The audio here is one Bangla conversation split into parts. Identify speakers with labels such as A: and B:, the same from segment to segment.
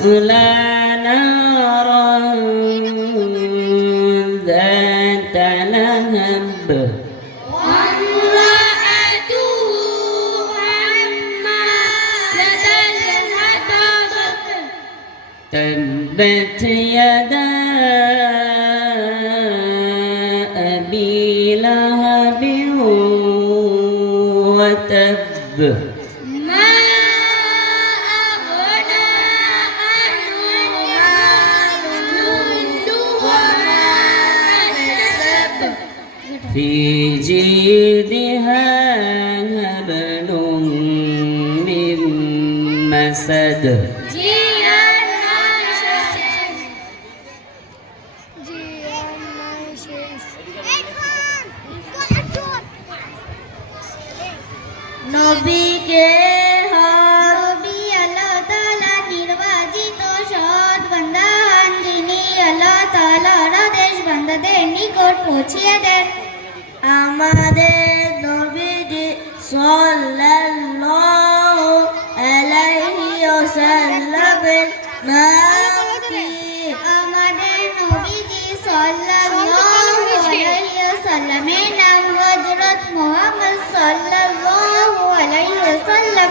A: سيصلى نارا ذات لهب تبت يدا أبي لهب وتب. جيدها هبل من مسد
B: জিয়ার শেষ নবীকে নবী আল্লাহ তাআলা নির্বাচিত সৎ বান্দান যিনি আল্লাহ তাআলার আদেশ বান্দাদের নিকট পৌঁছিয়ে দেন আমাদের নবীজি সাল্লাল্লাহু আলাইহি ওয়াসাল্লামের নাম কি আমাদের নবীজি সাল্লাল্লাহু আলাইহি ওয়াসাল্লামের নাম হযরত মুহাম্মদ সাল্লাল্লাহু আলাইহি ওয়াসাল্লাম।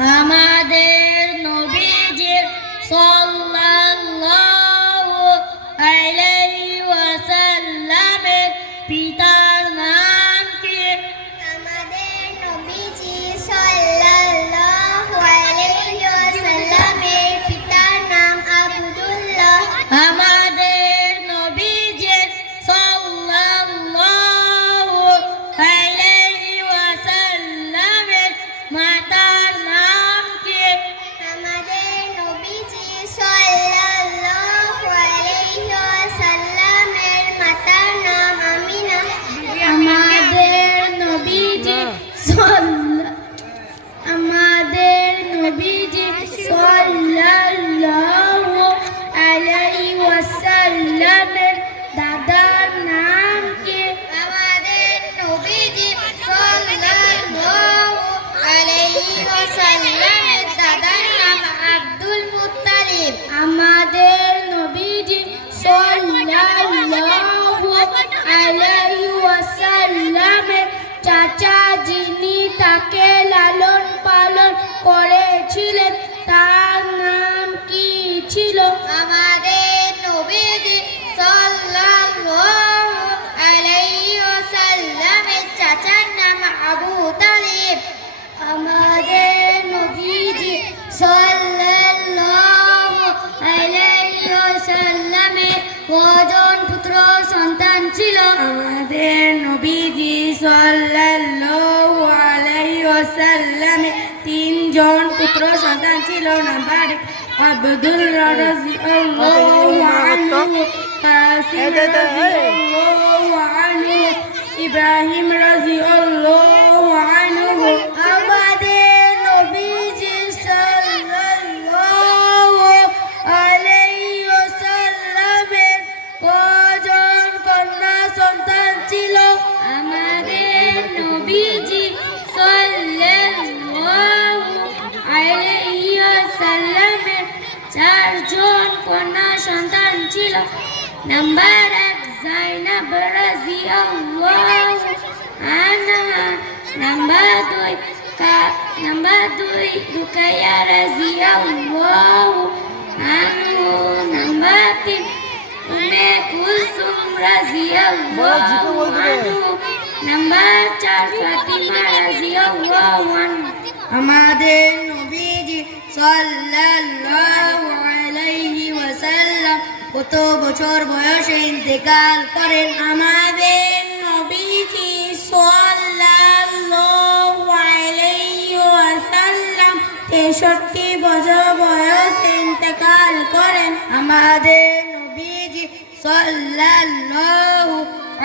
B: আমাদের নবীজির সাল্লাল্লাহু ছিল আমাদের নবীজি সাল্লাল্লাহু আলাইহি ওয়াসাল্লামের তিনজন পুত্র সন্তান ছিল নাম্বার আব্দুল রাদিয়াল্লাহু আনহু কাসিম রাদিয়াল্লাহু আনহু ইব্রাহিম রাদিয়াল্লাহু ছিল নাম্বার এক জাইনাব রাজিয়াল্লাহু আনহা নাম্বার দুই নাম্বার দুই রুকাইয়া রাজিয়াল্লাহু আনহু নাম্বার তিন উমে কুলসুম রাজিয়াল্লাহু আনহু নাম্বার চার ফাতিমা আনহা আমাদের নবীজি সাল্লাল্লাহু কত বছর বয়সে ইন্তেকাল করেন আমাদের নবীজি সাল্লাল্লাহু আলাইহি ওয়াসাল্লাম। তেষট্টি বছর বয়সে ইন্তেকাল করেন আমাদের নবীজি সাল্লাল্লাহু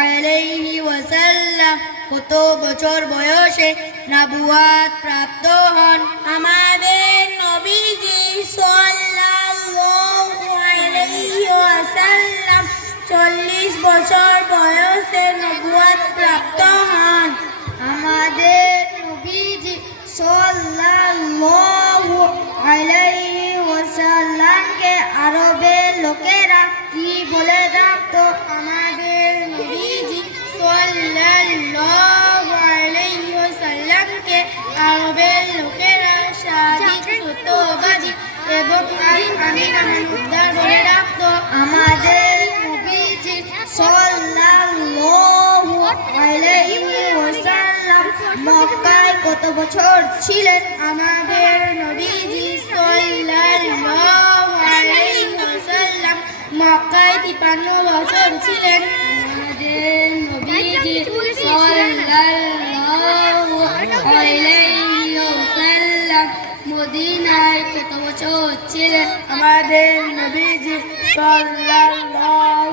B: আলাইহি ওয়াসাল্লাম। কত বছর বয়সে নবুয়াত প্রাপ্ত হন আমাদের নবীজি। প্রাপ্ত হন আমাদের নবীজি সাল্লাল্লাহু আলাইহি ওয়াসাল্লামকে আরবের লোকেরা কি বলে ডাকতো? আমাদের নবীজি সাল্লাল্লাহু আলাইহি ওয়াসাল্লামকে আরবের লোকেরা সাদিক, সত্যবাদী এবং আমিন উদ্ধার বলে ডাকতো। কত বছর ছিলেন আমাদের নবীজি সাল্লাল্লাহু আলাইহি ওয়াসাল্লাম? মক্কায় 53 বছর ছিলেন আমাদের নবীজি সাল্লাল্লাহু আলাইহি ওয়াসাল্লাম। মদিনায় কত বছর ছিলেন আমাদের নবীজি সাল্লাল্লাহু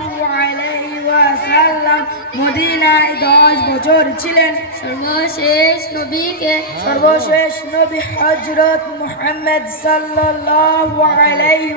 B: মদিনায় 10 বছর ছিলেন। সর্বশেষ নবীকে
C: সর্বশেষ নবী হজরত মুহাম্মদ সাল্লাল্লাহু আলাইহি